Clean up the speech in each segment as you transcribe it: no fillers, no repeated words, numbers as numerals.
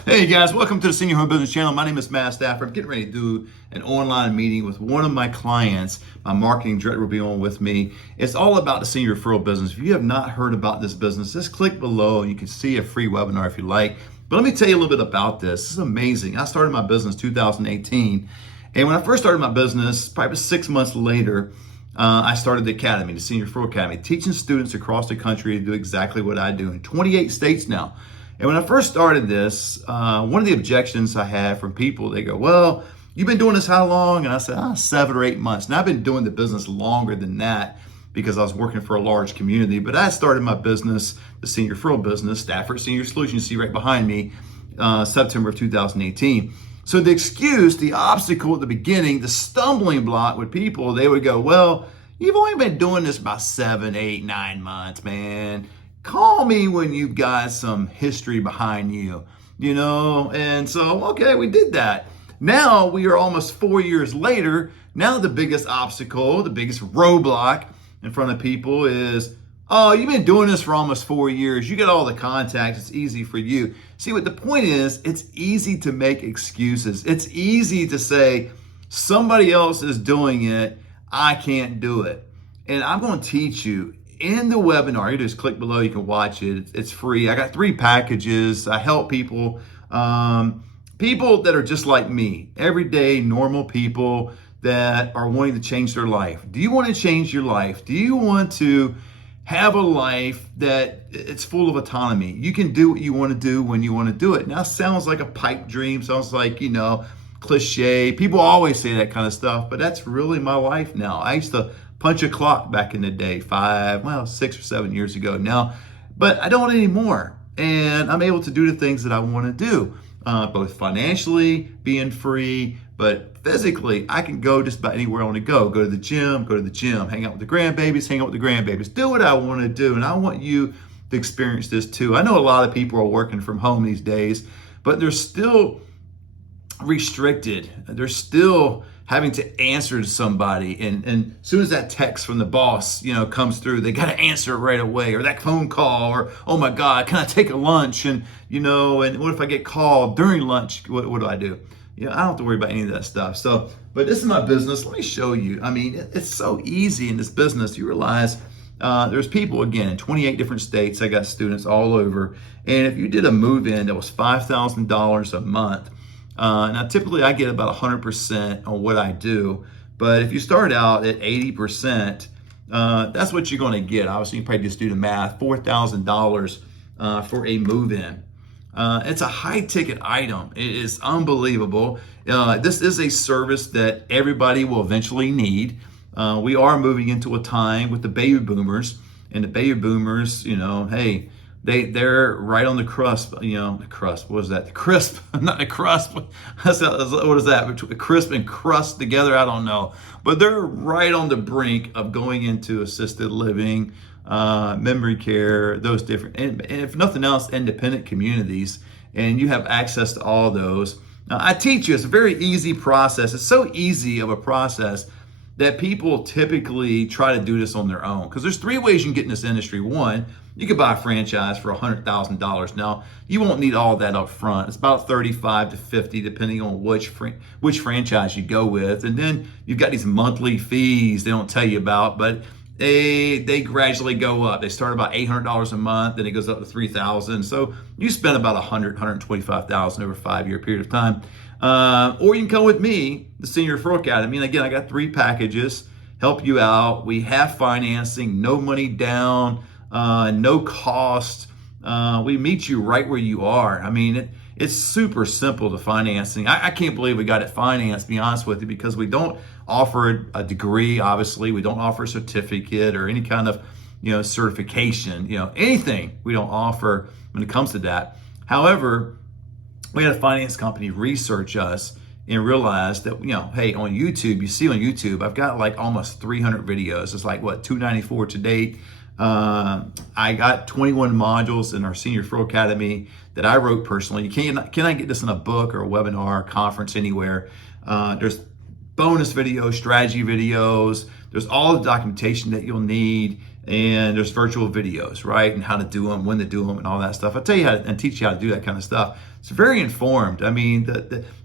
Hey guys, welcome to the Senior Home Business Channel. My name is Matt Stafford. I'm getting ready to do an online meeting with one of my clients. My marketing director will be on with me. It's all about the senior referral business. If you have not heard about this business, just click below. You can see a free webinar if you like. But let me tell you a little bit about this. This is amazing. I started my business 2018. And when I first started my business, probably 6 months later, I started the academy, the Senior Referral Academy, teaching students across the country to do exactly what I do in 28 states now. And when I first started this, one of the objections I had from people, they go, well, you've been doing this how long? And I said, 7 or 8 months. And I've been doing the business longer than that because I was working for a large community. But I started my business, the senior referral business, Stafford Senior Solutions, you see right behind me, September of 2018. So the excuse, the obstacle at the beginning, the stumbling block with people, they would go, well, you've only been doing this about 7, 8, 9 months, man. Call me when you've got some history behind you, And so, okay, we did that. Now we are almost 4 years later. Now the biggest obstacle, the biggest roadblock in front of people is, oh, you've been doing this for almost 4 years. You got all the contacts. It's easy for you. See, what the point is, it's easy to make excuses. It's easy to say, somebody else is doing it. I can't do it. And I'm going to teach you in the webinar. You just click below, you can watch it. It's free. I got 3 packages. I help people, people that are just like me, everyday normal people that are wanting to change their life. Do you want to change your life? Do you want to have a life that it's full of autonomy? You can do what you want to do when you want to do it. Now, sounds like a pipe dream, sounds like, cliche. People always say that kind of stuff, but that's really my life now. I used to punch a clock back in the day, 6 or 7 years ago now, but I don't anymore. And I'm able to do the things that I want to do, both financially, being free, but physically, I can go just about anywhere I want to go. Go to the gym, hang out with the grandbabies, do what I want to do. And I want you to experience this too. I know a lot of people are working from home these days, but they're still restricted. They're still having to answer to somebody, and as soon as that text from the boss comes through, they got to answer it right away, or that phone call, or oh my god, can I take a lunch, and and what if I get called during lunch? What do I do? I don't have to worry about any of that stuff. So, but this is my business. Let me show you. I mean, it's so easy in this business. You realize there's people, again, in 28 different states. I got students all over, and if you did a move-in that was $5,000 a month, now, typically I get about 100% on what I do, but if you start out at 80%, that's what you're going to get. Obviously, you probably just do the math, $4,000 for a move-in. It's a high-ticket item. It is unbelievable. This is a service that everybody will eventually need. We are moving into a time with the baby boomers, and the baby boomers, hey, they're right on the cusp, the crust. What is that? The crisp, not the crust. What is that? Between crisp and crust together? I don't know. But they're right on the brink of going into assisted living, memory care, those different, and if nothing else, independent communities. And you have access to all those. Now, I teach you, it's a very easy process. It's so easy of a process that people typically try to do this on their own. Because there's 3 ways you can get in this industry. One, you could buy a franchise for $100,000. Now, you won't need all that up front. It's about 35 to 50, depending on which franchise you go with. And then you've got these monthly fees they don't tell you about, but they gradually go up. They start about $800 a month, then it goes up to $3,000. So you spend about $125,000 over a 5-year period of time. Or you can come with me, the Senior Referral Academy. And again, I got 3 packages, help you out. We have financing, no money down, no cost. We meet you right where you are. I mean, it's super simple, the financing. I can't believe we got it financed, to be honest with you, because we don't offer a degree, obviously. We don't offer a certificate or any kind of, certification, anything we don't offer when it comes to that. However, we had a finance company research us and realize that, hey, on YouTube, you see on YouTube, I've got like almost 300 videos. It's like, what, 294 to date. I got 21 modules in our Senior Referral Academy that I wrote personally. You cannot get this in a book or a webinar, conference, anywhere. There's bonus videos, strategy videos. There's all the documentation that you'll need. and there's virtual videos, right? And how to do them, when to do them, and all that stuff. I'll tell you how to, and teach you how to do that kind of stuff. It's very informed. I mean,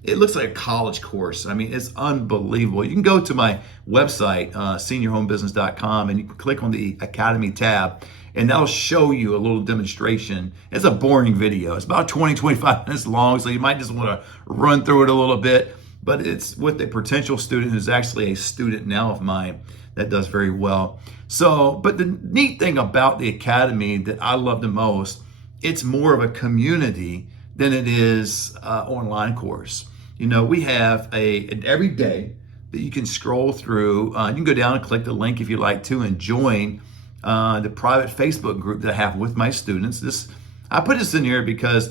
it looks like a college course. I mean, it's unbelievable. You can go to my website, seniorhomebusiness.com, and you can click on the Academy tab, and that'll show you a little demonstration. It's a boring video. It's about 25 minutes long, so you might just want to run through it a little bit. But it's with a potential student who's actually a student now of mine that does very well. So, but the neat thing about the Academy that I love the most, it's more of a community than it is an online course. You know, we have every day that you can scroll through. You can go down and click the link if you like to and join the private Facebook group that I have with my students. I put this in here because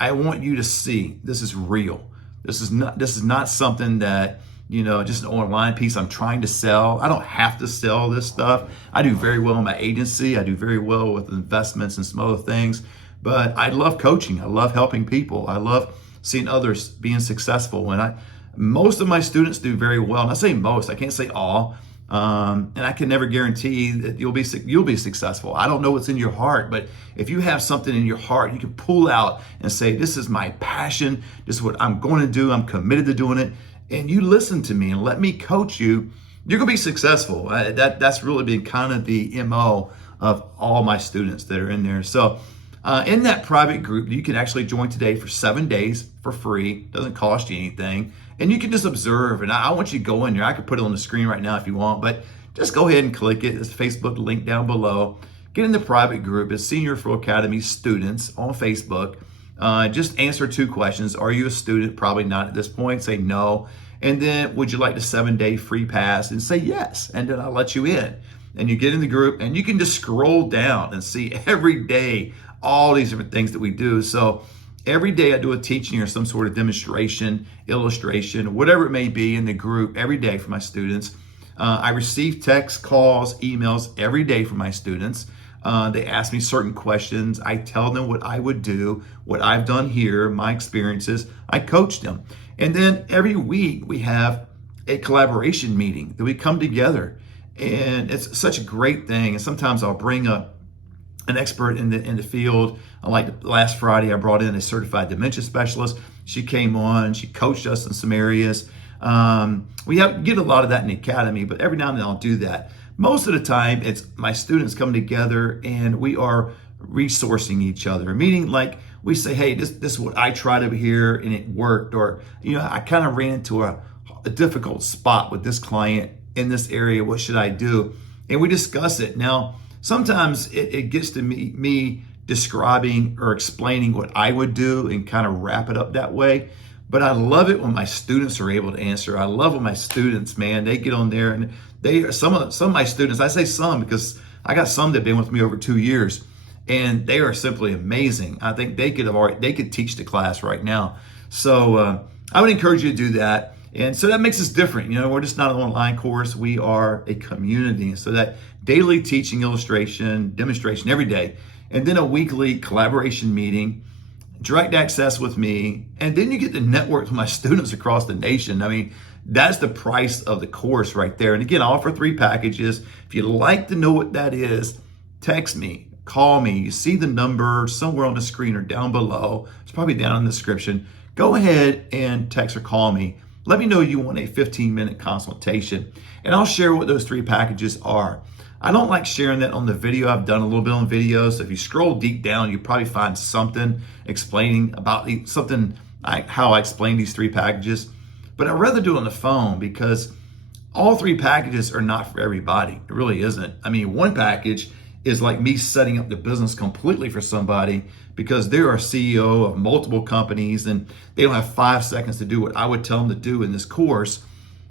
I want you to see this is real. This is not something that, you know, just an online piece I'm trying to sell. I don't have to sell this stuff. I do very well in my agency. I do very well with investments and some other things. But I love coaching. I love helping people. I love seeing others being successful. And most of my students do very well. And I say most, I can't say all. And I can never guarantee that you'll be successful. I don't know what's in your heart, but if you have something in your heart, you can pull out and say, this is my passion. This is what I'm going to do. I'm committed to doing it. And you listen to me and let me coach you. You're going to be successful. That's really been kind of the MO of all my students that are in there. So in that private group, you can actually join today for 7 days for free. Doesn't cost you anything. And you can just observe. And I want you to go in there. I could put it on the screen right now if you want, but just go ahead and click it. There's a Facebook link down below. Get in the private group. It's Senior Referral Academy students on Facebook. Just answer 2 questions. Are you a student? Probably not at this point. Say no. And then, would you like the 7-day free pass? And say yes. And then I'll let you in. And you get in the group and you can just scroll down and see every day all these different things that we do. So every day I do a teaching or some sort of demonstration, illustration, whatever it may be in the group every day for my students. I receive texts, calls, emails every day from my students. They ask me certain questions. I tell them what I would do, what I've done here, my experiences. I coach them. And then every week we have a collaboration meeting that we come together. And it's such a great thing. And sometimes I'll bring an expert in the field. Like last Friday, I brought in a certified dementia specialist. She came on, she coached us in some areas. We get a lot of that in the academy, but every now and then I'll do that. Most of the time, it's my students come together and we are resourcing each other. Meaning, like we say, hey, this is what I tried over here and it worked. Or, you know, I kind of ran into a difficult spot with this client in this area. What should I do? And we discuss it. Now, sometimes it gets to me describing or explaining what I would do and kind of wrap it up that way. But I love it when my students are able to answer. I love when my students, man, they get on there and some of my students, I say some because I got some that have been with me over 2 years, and they are simply amazing. I think they could teach the class right now. So I would encourage you to do that. And so that makes us different. You know, we're just not an online course. We are a community. So that daily teaching, illustration, demonstration every day, and then a weekly collaboration meeting, direct access with me, and then you get to network with my students across the nation. I mean, that's the price of the course right there. And again, I offer 3 packages. If you'd like to know what that is, text me, call me. You see the number somewhere on the screen or down below. It's probably down in the description. Go ahead and text or call me. Let me know you want a 15-minute consultation, and I'll share what those 3 packages are. I don't like sharing that on the video. I've done a little bit on video, so if you scroll deep down, you probably find something explaining about how I explain these 3 packages. But I'd rather do it on the phone because all 3 packages are not for everybody. It really isn't. I mean, one package is like me setting up the business completely for somebody because they're a CEO of multiple companies and they don't have 5 seconds to do what I would tell them to do in this course.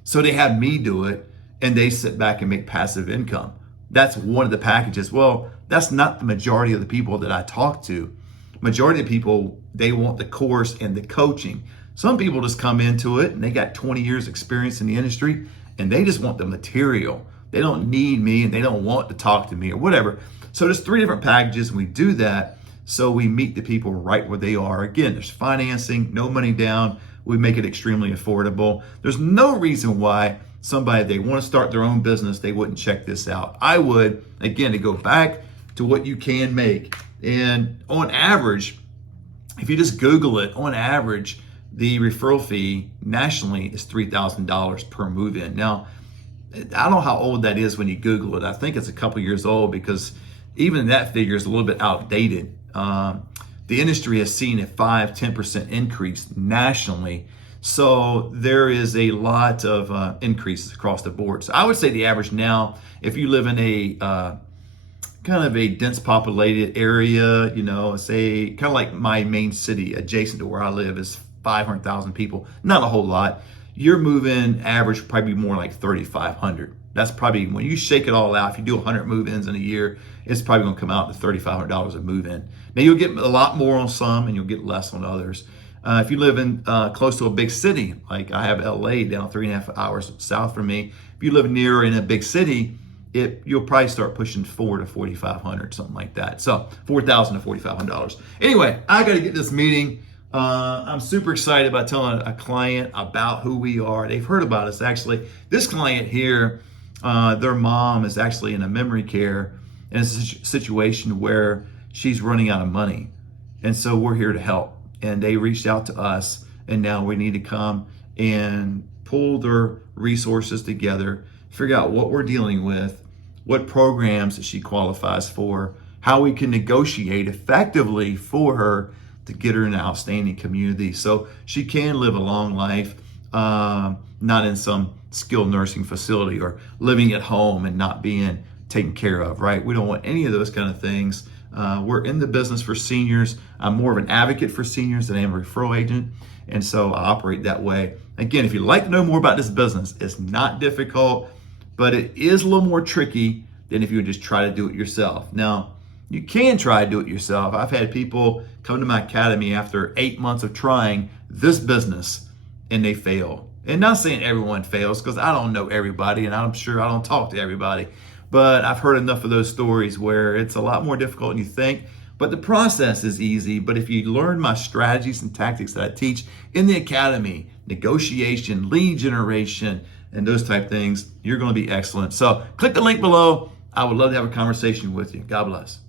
So they have me do it and they sit back and make passive income. That's one of the packages. Well, that's not the majority of the people that I talk to. Majority of people, they want the course and the coaching. Some people just come into it and they got 20 years experience in the industry and they just want the material. They don't need me and they don't want to talk to me or whatever. So there's 3 different packages and we do that so we meet the people right where they are. Again, there's financing, no money down. We make it extremely affordable. There's no reason why somebody, they want to start their own business, they wouldn't check this out. I would, again, to go back to what you can make. And on average, if you just Google it, on average, the referral fee nationally is $3,000 per move-in. Now, I don't know how old that is when you Google it. I think it's a couple years old, because even that figure is a little bit outdated. The industry has seen a 5-10% increase nationally. So there is a lot of increases across the board. So I would say the average now, if you live in a kind of a dense populated area, say kind of like my main city adjacent to where I live is 500,000 people, not a whole lot. Your move-in average would probably be more like 3,500. That's probably, when you shake it all out, if you do 100 move-ins in a year, it's probably gonna come out to $3,500 a move-in. Now you'll get a lot more on some and you'll get less on others. If you live in close to a big city, like I have LA down 3.5 hours south from me, if you live near in a big city, you'll probably start pushing $4,000 to $4,500, something like that. So $4,000 to $4,500. Anyway, I got to get this meeting. I'm super excited about telling a client about who we are. They've heard about us, actually. This client here, their mom is actually in a memory care, and it's a situation where she's running out of money. And so we're here to help. And they reached out to us, and now we need to come and pull their resources together, figure out what we're dealing with, what programs that she qualifies for, how we can negotiate effectively for her to get her in an outstanding community so she can live a long life, not in some skilled nursing facility or living at home and not being taken care of, right? We don't want any of those kind of things. We're in the business for seniors. I'm more of an advocate for seniors than I am a referral agent. And so I operate that way. Again, if you'd like to know more about this business, it's not difficult, but it is a little more tricky than if you would just try to do it yourself. Now, you can try to do it yourself. I've had people come to my academy after 8 months of trying this business and they fail. And not saying everyone fails, because I don't know everybody and I'm sure I don't talk to everybody. But I've heard enough of those stories where it's a lot more difficult than you think. But the process is easy. But if you learn my strategies and tactics that I teach in the academy, negotiation, lead generation, and those type things, you're going to be excellent. So click the link below. I would love to have a conversation with you. God bless.